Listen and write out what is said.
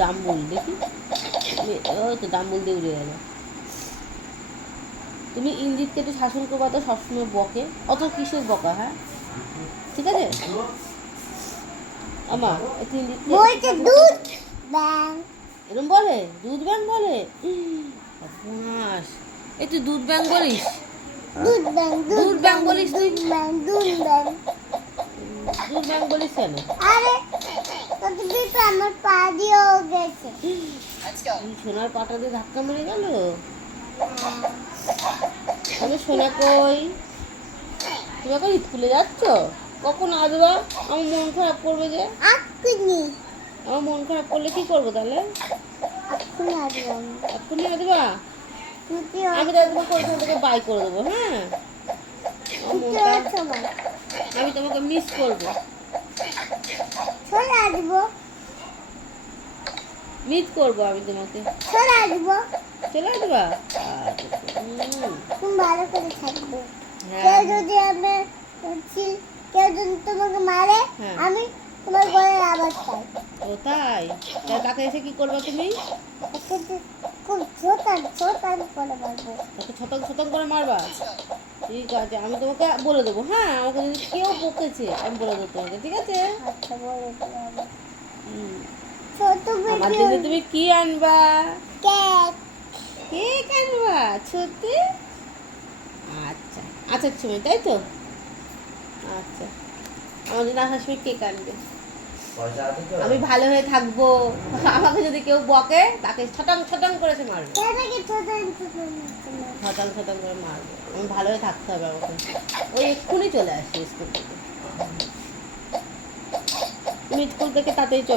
ডাম্বুল দেখি, ওই তো ডাম্বুল দিয়ে উড়ে গেল। তুমি ইঞ্জিতকে একটু শাসন করবা তো, সবসময় বকে, অত কিসের বকা? হ্যাঁ ঠিক আছে আমা, একটু বলছে দুধ ব্যাং। এরকম বলে, দুধ ব্যাং বলে? সর্বনাশ, এই তুই দুধ ব্যাং বলিস? দুধ ব্যাং দুধ ব্যাং বলিস তুই? দুধ ব্যাং দুধ ব্যাং। দুধ ব্যাং বলিস কেন? আরে কত বিপ আমার পা দিয়েও গেছে। সোনার পাটা দিয়ে ধাক্কা মেরে গেল। আমি সোনা কই? তুমি এখন স্কুলে যাচ্ছ? কখন আসবা? আমার মন খারাপ করবে যে। এক্ষুনি আমার মন খারাপ করলে কি করবো তাহলে? এক্ষুনি আসবো আমি। এক্ষুনি আসবা? ছুটি আমি তাহলে তোমাকে ওইখান থেকে বাই করে দেবো। হ্যাঁ, আমার মন খারাপ, সময় আমি তোমাকে মিস করবো। চলে আসবো মিস করবো আমি তোমাকে। চলে আসবো। চলে আসবা? তুমি ভালো করে থাকবে। কেউ হ্যাঁ যদি আমি কেউ যদি তোমাকে মারে হ্যাঁ। আমি তোমার গলার আওয়াজ পাই। ও তাই? তাহলে তাকে এসে কি করবে তুমি? ওকে যে খুব ছোটান ছোটান করে মারবো। তাকে ছতক ছতক করে মারবা? ঠিক আছে, আমি তোমাকে বলে দেবো। হ্যাঁ, আমাকে যদি কেউ বকেছে আমি বলে দেবো তোমাকে, ঠিক আছে? আচ্ছা বলে দিলাম। হুম। ছোট আমার ভিডিও জন্য তুমি কি আনবা? কেক। কেক আনবা? সত্যি? আচ্ছা আচ্ছা, তুমি তাই তো? আচ্ছা, আমার জন্য আসার সময় কেক আনবে। আমি ভালো হয়ে থাকবো। আমাকে যদি কেউ বকে তাকে ছটাং ছটাং করেছে মারবে। কেনাকে ছোটান ছোটান ছটাং ছটাং করে মারবে। আমি ভালো হয়ে থাকতে হবে আমাকে। ওই এক্ষুনি চলে আসি স্কুল থেকে। তুমি স্কুল থেকে তাড়াতাড়ি চলে